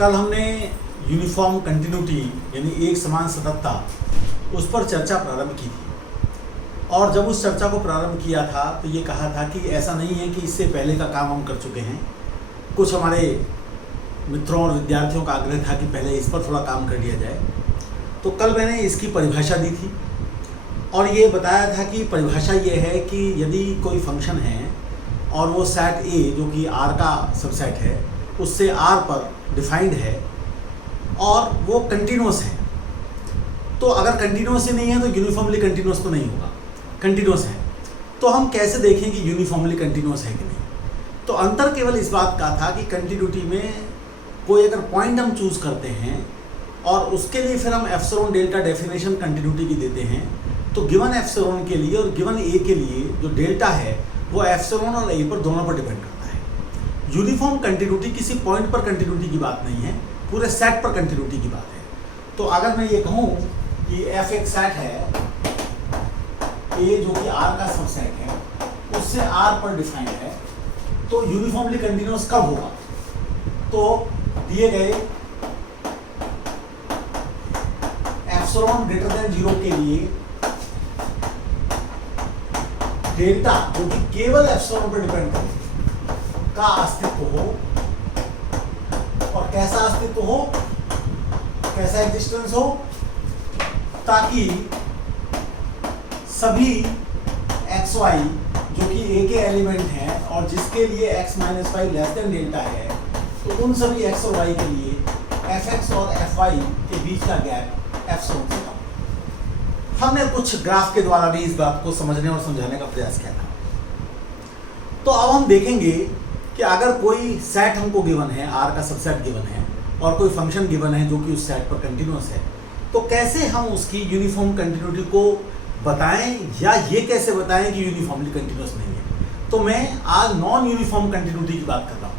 कल हमने uniform continuity यानी एक समान सततता उस पर चर्चा प्रारंभ की थी और जब उस चर्चा को प्रारंभ किया था तो ये कहा था कि ऐसा नहीं है कि इससे पहले का काम हम कर चुके हैं। कुछ हमारे मित्रों और विद्यार्थियों का आग्रह था कि पहले इस पर थोड़ा काम कर लिया जाए। तो कल मैंने इसकी परिभाषा दी थी और ये बताया था कि परिभाषा ये है कि यदि कोई फंक्शन है और वो सेट ए जो कि आर का सबसेट है उससे आर पर डिफाइंड है और वो कंटिन्यूअस है, तो अगर कंटिन्यूअस ही नहीं है तो यूनिफॉर्मली कंटिन्यूअस तो नहीं होगा। कंटिन्यूअस है तो हम कैसे देखें कि यूनिफॉर्मली कंटिन्यूअस है कि नहीं। तो अंतर केवल इस बात का था कि कंटिन्यूटी में कोई अगर पॉइंट हम चूज़ करते हैं और उसके लिए फिर हम एप्सिलॉन डेल्टा डेफिनेशन कंटिन्यूटी की देते हैं, तो गिवन एप्सिलॉन के लिए और गिवन ए के लिए जो डेल्टा है वो एप्सिलॉन और ए पर दोनों पर डिपेंड करता है। यूनिफॉर्म कंटिन्यूटी किसी पॉइंट पर कंटिन्यूटी की बात नहीं है, पूरे सेट पर कंटिन्यूटी की बात है। तो अगर मैं ये कहूँ कि एफ एक सेट है ए जो कि आर का सबसेट है उससे आर पर डिफाइंड है, तो यूनिफॉर्मली कंटिन्यूअस कब होगा? तो दिए गए एप्सिलॉन ग्रेटर देन 0 के लिए डेल्टा जो कि केवल एप्सिलॉन पर डिपेंड करे का अस्तित्व हो। और कैसा अस्तित्व हो, कैसा एग्जिस्टेंस हो, ताकि सभी एक्स वाई जो कि ए के एलिमेंट हैं और जिसके लिए x minus y less than delta है, तो उन सभी x और y के लिए एफ एक्स और एफ वाई के बीच का गैप एप्सिलॉन से कम। हमने कुछ ग्राफ के द्वारा भी इस बात को समझने और समझाने का प्रयास किया था। तो अब हम देखेंगे कि अगर कोई सेट हमको गिवन है, आर का सबसेट गिवन है और कोई फंक्शन गिवन है जो कि उस सेट पर कंटिन्यूअस है, तो कैसे हम उसकी यूनिफॉर्म कंटिन्यूटी को बताएं या ये कैसे बताएं कि यूनिफॉर्मली कंटिन्यूअस नहीं है। तो मैं आज नॉन यूनिफॉर्म कंटिन्यूटी की बात कर रहा हूँ।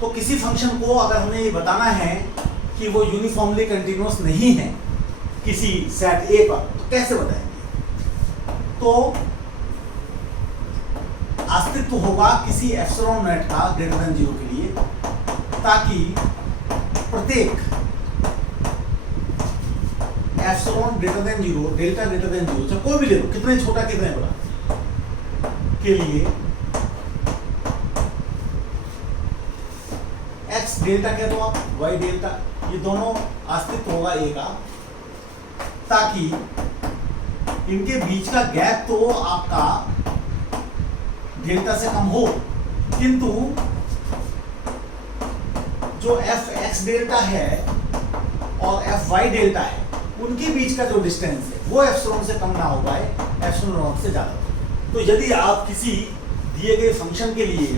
तो किसी फंक्शन को अगर हमें ये बताना है कि वो यूनिफॉर्मली कंटिन्यूअस नहीं है किसी सेट ए पर, तो कैसे बताएंगे? तो अस्तित्व होगा किसी एप्सिलॉन नेट का ग्रेटर देन 0 के लिए, ताकि प्रत्येक epsilon greater than 0, delta greater than 0, चाहे कोई भी ले लो, कितने छोटा कितने बड़ा, के लिए एक्स डेल्टा कह दो आप, वाई डेल्टा, ये दोनों अस्तित्व होगा ए का, ताकि इनके बीच का गैप तो आपका डेल्टा से कम हो, किंतु जो एफ एक्स डेल्टा है और एफ वाई डेल्टा है उनके बीच का जो डिस्टेंस है वो एप्सिलॉन से कम ना हो पाए, एप्सिलॉन नॉट से ज्यादा हो। तो यदि आप किसी दिए गए फंक्शन के लिए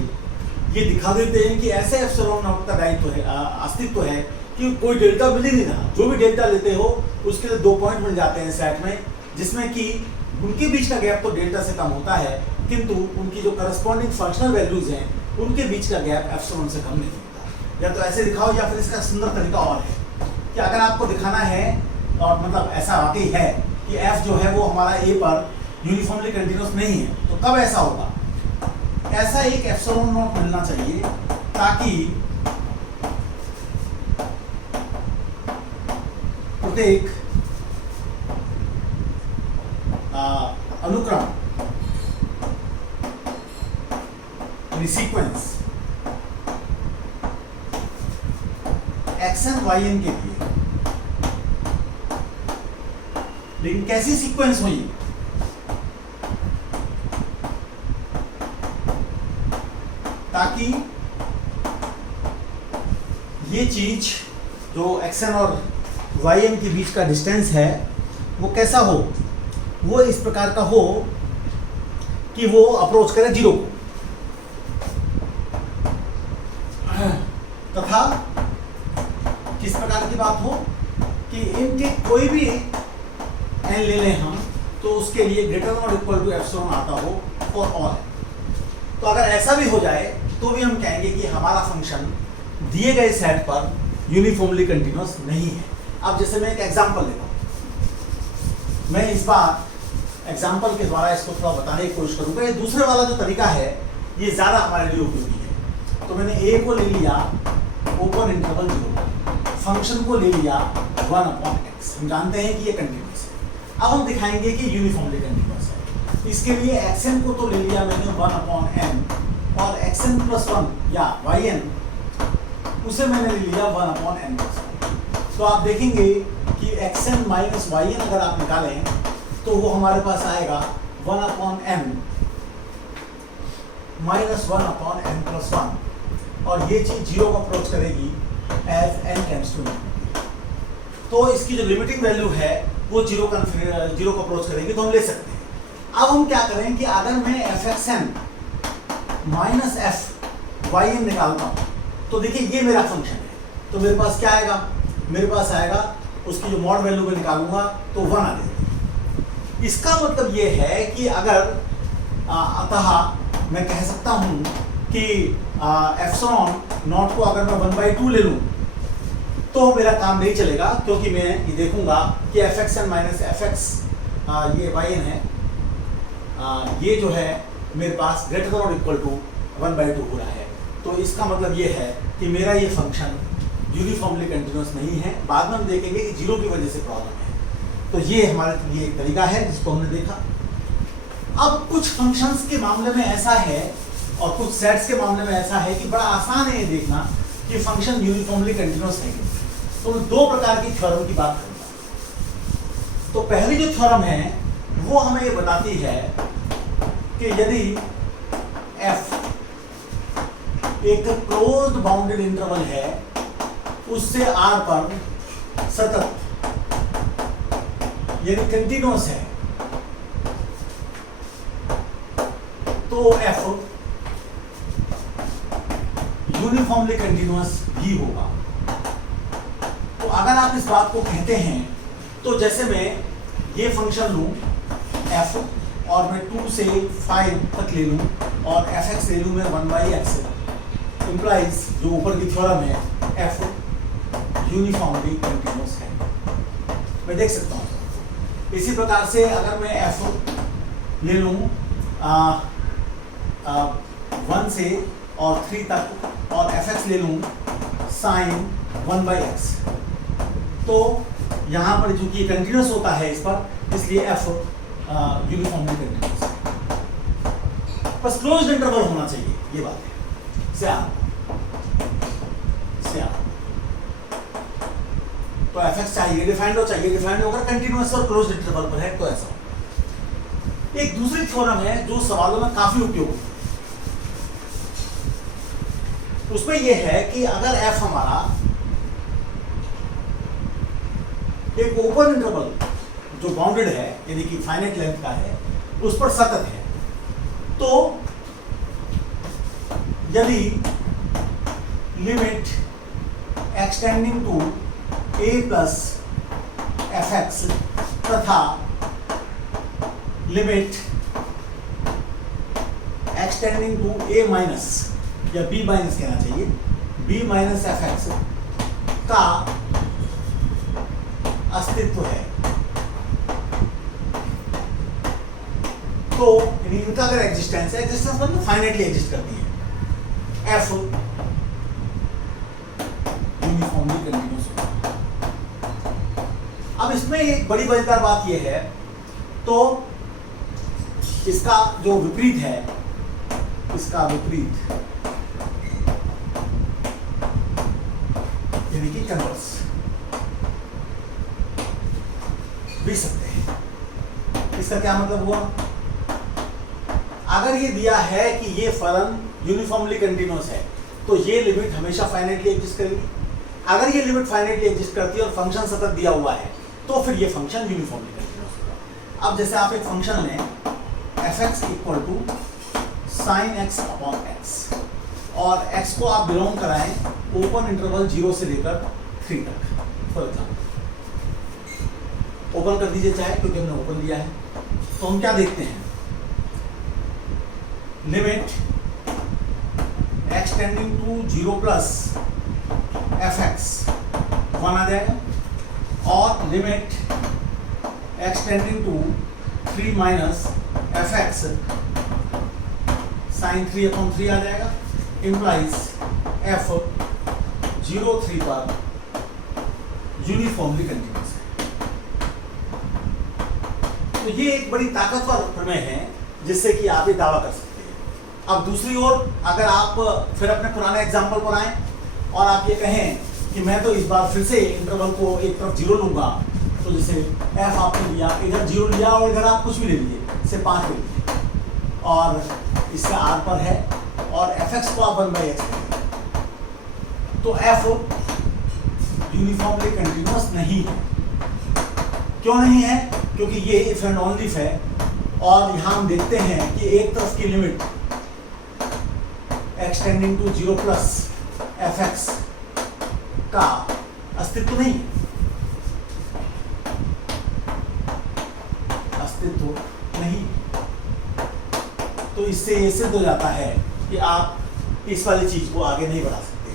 ये दिखा देते हैं कि ऐसे एप्सिलॉन नॉट का दायित्व है, अस्तित्व है कि कोई डेल्टा मिल ही नहीं रहा, जो भी डेल्टा लेते हो उसके लिए 2 पॉइंट मिल जाते हैं सेट में, जिसमें कि उनके बीच का गैप तो डेल्टा से कम होता है, किंतु उनकी जो करस्पॉन्डिंग फंक्शनल वैल्यूज हैं उनके बीच का गैप एप्सिलॉन से कम नहीं होता। या तो ऐसे दिखाओ या फिर इसका सुंदर तरीका और है कि अगर आपको दिखाना है और मतलब ऐसा वाकई है कि f जो है वो हमारा a पर यूनिफॉर्मली कंटिन्यूअस नहीं है, तो कब ऐसा होगा? ऐसा एक एप्सिलॉन नॉट मिलना चाहिए ताकि प्रत्येक अनुक्रम सीक्वेंस xn yn के लिए, लेकिन कैसी सीक्वेंस हुई? ताकि ये चीज जो xn और yn के बीच का डिस्टेंस है वो कैसा हो? वो इस प्रकार का हो कि वो अप्रोच करे 0 को, तथा किस प्रकार की बात हो कि इनके कोई भी n ले लें हम तो उसके लिए ग्रेटर देन और इक्वल टू एप्सिलॉन आता हो फॉर ऑल। तो अगर ऐसा भी हो जाए तो भी हम कहेंगे कि हमारा फंक्शन दिए गए सेट पर यूनिफॉर्मली कंटिन्यूअस नहीं है। अब जैसे मैं एक एग्जांपल लेता हूं, मैं इस बार एग्जांपल के द्वारा इसको थोड़ा बताने की कोशिश करूंगा। ये दूसरे वाला जो तरीका है ये ज़्यादा हमारे लिए उपयोगी है। तो मैंने ए को ले लिया ओपन इंटरवल 0 फंक्शन को ले लिया 1/x। हम जानते हैं कि ये कंटिन्यूस है। अब हम दिखाएंगे कि यूनिफॉर्मली कंटिन्यूस है। इसके लिए xn को तो ले लिया मैंने 1/n और xn + 1 या yn उसे मैंने ले लिया 1/n + 1। तो आप देखेंगे कि xn - yn अगर आप निकालें तो वो हमारे पास आएगा 1/n - 1/n + 1 और ये चीज 0 को अप्रोच करेगी एज n टेंड्स टू 0। तो इसकी जो लिमिटिंग वैल्यू है वो 0 को अप्रोच करेगी, तो हम ले सकते हैं। अब हम क्या करें कि अगर मैं fxn - fyn निकालता हूँ तो देखिए ये मेरा फंक्शन है, तो मेरे पास क्या आएगा, मेरे पास आएगा उसकी जो मॉड वैल्यू में निकालूंगा तो 1 आ जाएगी। इसका मतलब ये है कि अगर अतः मैं कह सकता हूँ कि एप्सिलॉन नॉट को अगर मैं 1/2 ले लूँ तो मेरा काम नहीं चलेगा, क्योंकि मैं ये देखूंगा कि fxn - fx ये yn है, ये जो है मेरे पास ग्रेटर देन और इक्वल टू 1/2 हो रहा है। तो इसका मतलब ये है कि मेरा ये फंक्शन यूनिफॉर्मली कंटिन्यूस नहीं है। बाद में हम देखेंगे कि 0 की वजह से प्रॉब्लम है। तो ये हमारे लिए एक तरीका है जिसको हमने देखा। अब कुछ फंक्शंस के मामले में ऐसा है और कुछ सेट्स के मामले में ऐसा है कि बड़ा आसान है ये देखना कि फंक्शन यूनिफॉर्मली कंटिन्यूस है। तो मैं 2 प्रकार की थ्योरम की बात करूंगा। तो पहली जो थ्योरम है वो हमें ये बताती है कि यदि f एक क्लोज्ड बाउंडेड इंटरवल है उससे r पर सतत यानी कंटिन्यूस है तो f यूनिफॉर्मली कंटिन्यूस भी होगा। तो अगर आप इस बात को कहते हैं तो जैसे मैं ये फंक्शन लूं f और मैं 2 से 5 तक ले लूं और fx ले लूं मैं 1/x, इंप्लाइज जो ऊपर की थ्योरम है f यूनिफॉर्मली कंटिन्यूस है। मैं देख सकता हूँ। इसी प्रकार से अगर मैं f ले लूं 1 से और 3 तक और fx ले लूं sin 1/x, तो यहाँ पर चूंकि कंटिन्यूस होता है इस पर, इसलिए f यूनिफॉर्मली कंटिन्यूस है। बस क्लोज्ड इंटरवल होना चाहिए, ये बात है। से तो fx चाहिए डिफाइंड होकर कंटिन्यूस और क्लोज्ड इंटरवल पर है, तो ऐसा हो। एक दूसरी थ्योरम है जो सवालों में काफी उपयोग होती है। उसमें यह है कि अगर f हमारा एक ओपन इंटरवल जो बाउंडेड है यानी कि फाइनाइट लेंथ का है उस पर सतत है, तो यदि limit extending to a plus fx तथा limit extending to a minus या b माइनस कहना चाहिए b माइनस fx का अस्तित्व है, तो इनका अगर एग्जिस्टेंस है, एग्जिस्टेंस मतलब फाइनाइटली एग्जिस्ट करती है, f यूनिफॉर्मली कंटिन्यूस होगा। अब इसमें एक बड़ी मजेदार बात यह है, तो इसका जो विपरीत है, इसका विपरीत यानी कि कन्वर्स भी सकते हैं। इसका क्या मतलब हुआ, अगर ये दिया है कि ये फलन यूनिफॉर्मली कंटिन्यूस है तो ये लिमिट हमेशा फाइनाइटली एग्जिस्ट करेगी। अगर ये लिमिट फाइनाइटली एग्जिस्ट करती है और फंक्शन सतत दिया हुआ है तो फिर ये फंक्शन यूनिफॉर्मली कंटिन्यूस होगा। अब जैसे आप एक फंक्शन लें fx = sin x upon x और x को आप बिलोंग कराएं ओपन इंटरवल 0 से लेकर 3 तक, फॉर एग्जाम्पल ओपन कर दीजिए चाहे, क्योंकि हमने ओपन दिया है। तो हम क्या देखते हैं, limit extending to 0 plus fx 1 आ जाएगा और limit extending to 3 minus fx sin 3/3 आ जाएगा, इंप्लाइज f 03 पर यूनिफॉर्मली कंटिन्यूअस है। तो ये एक बड़ी ताकतवर प्रमेय है जिससे कि आप ये दावा कर सकते हैं। अब दूसरी ओर अगर आप फिर अपने पुराने एग्जाम्पल पर आए और आप ये कहें कि मैं तो इस बार फिर से इंटरवल को एक तरफ 0 लूंगा, तो जैसे f आपने लिया, इधर 0 लिया और इधर आप कुछ भी ले लिए, जैसे 5 ले लिए, और इसका r पर है और fx को आप 1/x ले लिए, तो f यूनिफॉर्मली कंटिन्यूअस नहीं है। क्यों नहीं है? क्योंकि ये इफ एंड ओनली इफ है, और यहाँ हम देखते हैं कि एक तरफ की limit extending to 0 plus fx का अस्तित्व नहीं है, अस्तित्व नहीं। तो इससे ये सिद्ध हो जाता है कि आप इस वाली चीज को आगे नहीं बढ़ा सकते।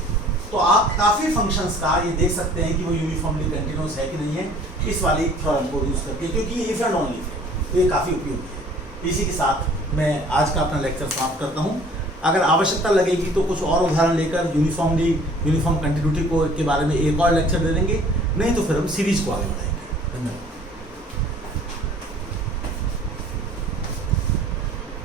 तो आप काफी फंक्शंस का ये देख सकते हैं कि वो यूनिफॉर्मली कंटिन्यूअस है कि नहीं है इस वाली थ्योरम को यूज करके, क्योंकि ये इफ एंड ओनली है, तो ये काफी उपयोगी है। इसी के साथ मैं आज का अपना लेक्चर समाप्त करता हूँ। अगर आवश्यकता लगेगी तो कुछ और उदाहरण लेकर यूनिफॉर्म कंटिन्यूटी को के बारे में एक और लेक्चर दे देंगे, नहीं तो फिर हम सीरीज को आगे बढ़ाएंगे। धन्यवाद।